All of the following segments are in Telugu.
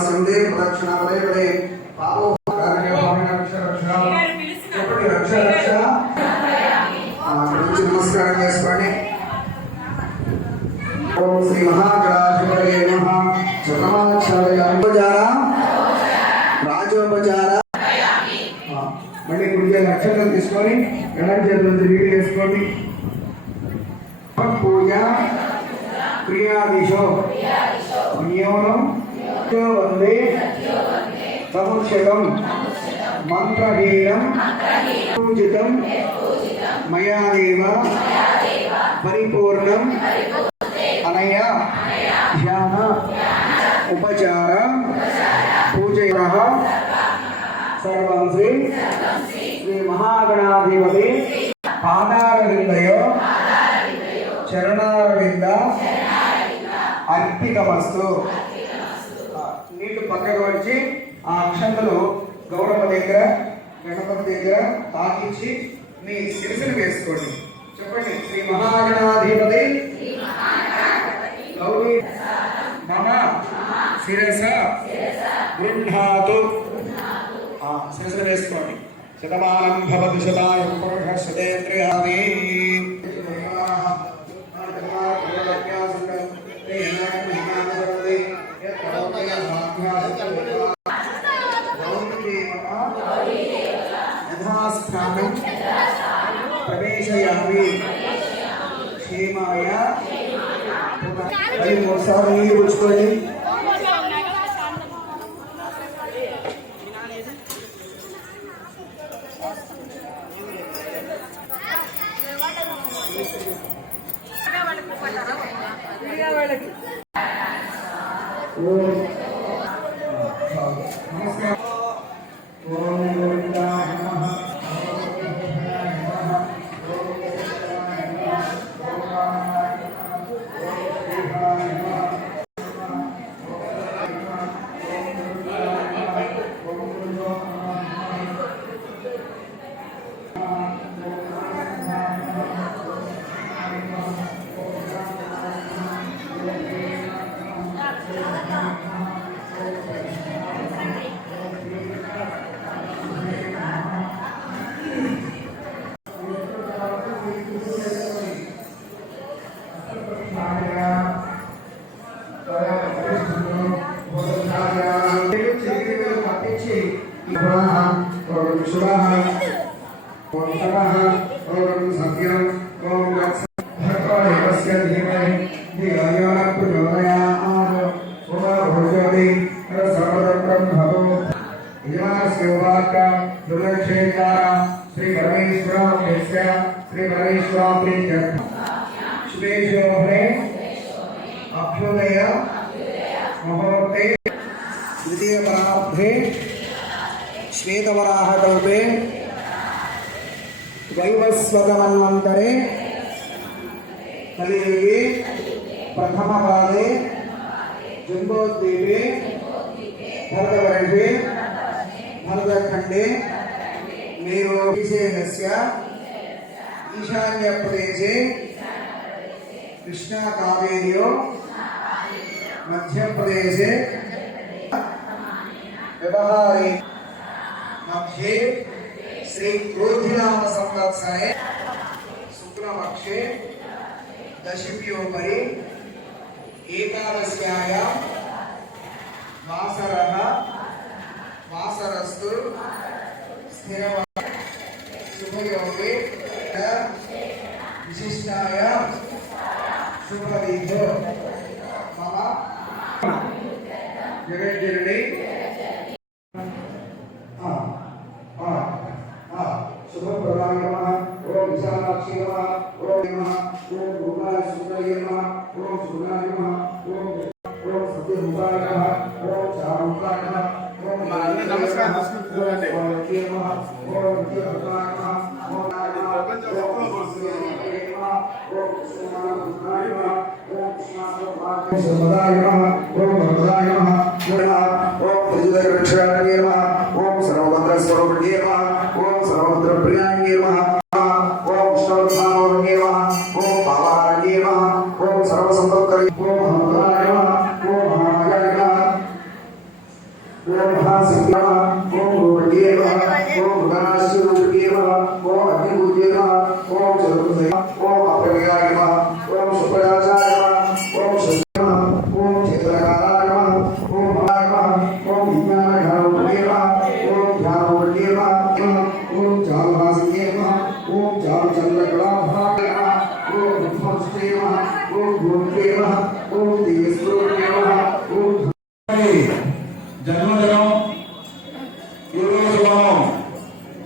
ప్రశ్నందే ప్రదక్షిణ పదే పాపో చెప్పండి రక్ష రక్ష. నుంచి నమస్కారం చేసుకోండి. ఓం శ్రీ మహాగణాధిపతయే నమః. చతమాక్షరయ ఉపచార రాజోపచార. ఆ, మళ్ళీ గుడికి అక్షరం తీసుకొని ఎడం చేతులు తిరిగి వేసుకోండి. పూజ. క్రియాదిశో నియోనం వందే సముక్షకం మంత్రహీనం పూజితం మయా పరిపూర్ణం అనయ ధ్యాన ఉపచార పూజయ సర్వం శ్రీ శ్రీ మహాగణాధిపతి పాదారవిందయో చరణారవింద అర్పితమస్తు గణపతి దగ్గర తాకించి మీ శిరసులు వేసుకోండి. చెప్పండి శ్రీ మహాగణాధిపతి. గౌరీ. మమ శిరస. గృహాతు ఆ, వేసుకోండి. శతమానం భవతి శతాయ పురుష శతేంద్రియాది మరి ఒకసారి నీళ్ళు వాళ్ళకి दैवस्वगमन्वन्तरे कलियुगे प्रथमकाले जम्बोद्वीपे भरतवर्षे भरतखण्डे मेरोभिषेणस्य ईशान्यप्रदेशे कृष्णाकावेर्यो मध्यप्रदेशे व्यवहारे मध्ये శ్రీ క్రోధినామ సంవత్సరే శుక్లపక్షే దశిభ్యోపరి ఏకాదశ్యాయ వాసర వాసరస్తు స్థిర శుభయోగే విశిష్టాయ శుభదీపో మమ జగజ్జనని ఓం సత్యముఖాయ నమః ఓం చారుకాయ నమః ఓం నమస్కారం ఓం లక్ష్మీ నమః ఓం విద్యాభద్రాయ నమః ఓం నాయ నమః ఓం శ్రీదేవి నమః ఓం కృష్ణాయ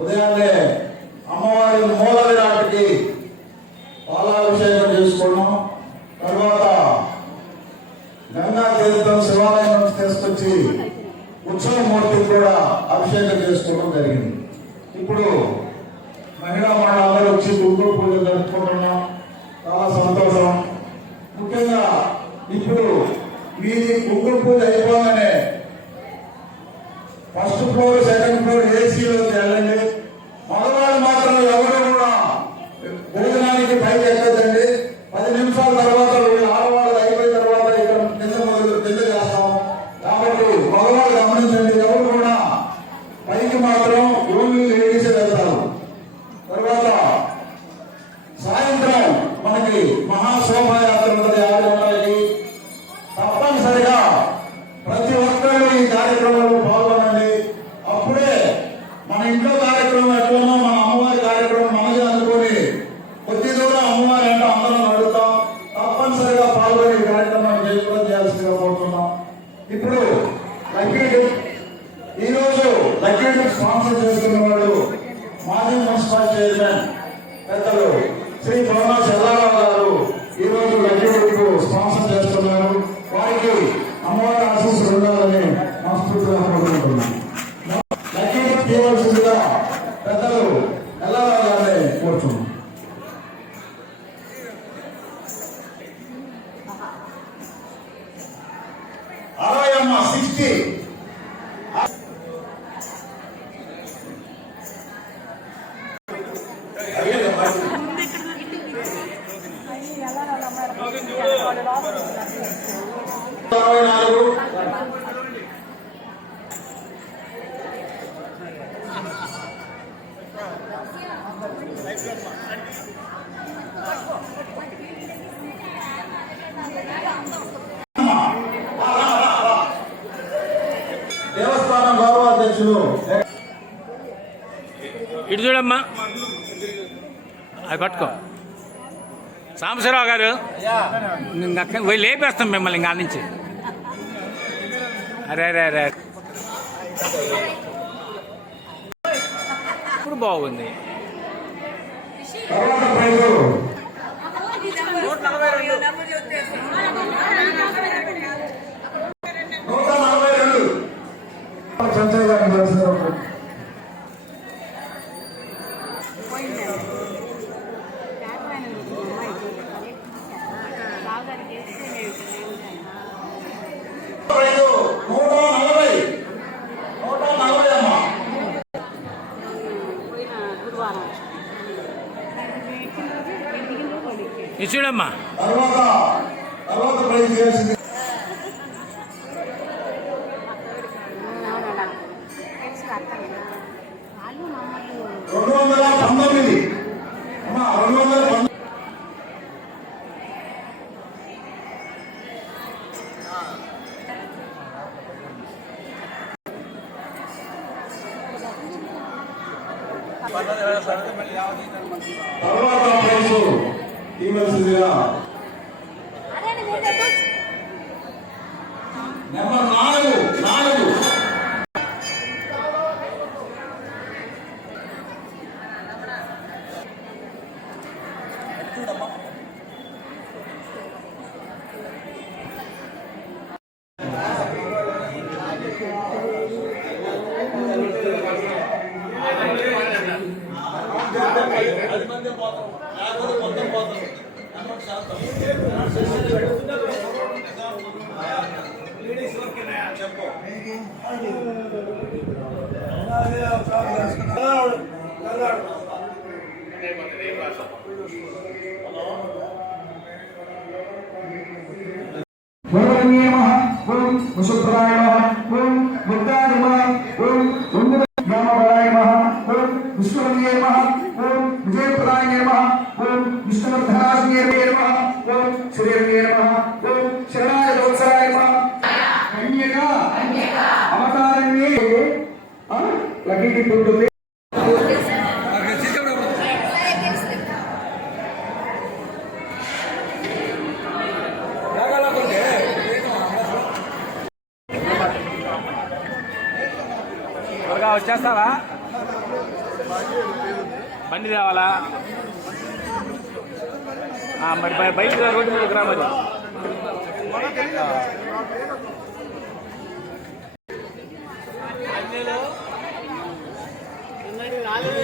ఉదయాన్నే అమ్మవారి మూలది నాటికి పాలాభిషేకం చేసుకున్నాం. తర్వాత గంగా తీర్థం శివాలయం నుంచి తీసుకొచ్చి ఉత్సవమూర్తికి కూడా అభిషేకం చేసుకోవడం జరిగింది. ఇప్పుడు మహిళా మండలందరూ వచ్చి దుర్గ పూజలు జరుపుకుంటున్నాం. చాలా సంతోషం. ముఖ్యంగా ఇప్పుడు మీది కుంకుడు పూజ అయిపోగానే ఫస్ట్ ఫ్లోర్ సెకండ్ ఫ్లోర్ ఏసీలోకి వెళ్ళాలి అరవై నాలుగు దేవస్థానం గౌరవాధ్యక్షులు ఇటు చూడమ్మా. అవి పట్టుకో. సాంబశివరావు గారు పోయి లేపేస్తాం మిమ్మల్ని ఇంకా నుంచి. అరే అరే అరే. ఇప్పుడు బాగుంది. సంచయ చూడమ్మా నెంబర్ నాలుగు నాలుగు చూడమ్మా వచ్చేస్తావా? బండి తేవాలా మరి బయట రోడ్డు మీద గ్రామ రాలేదు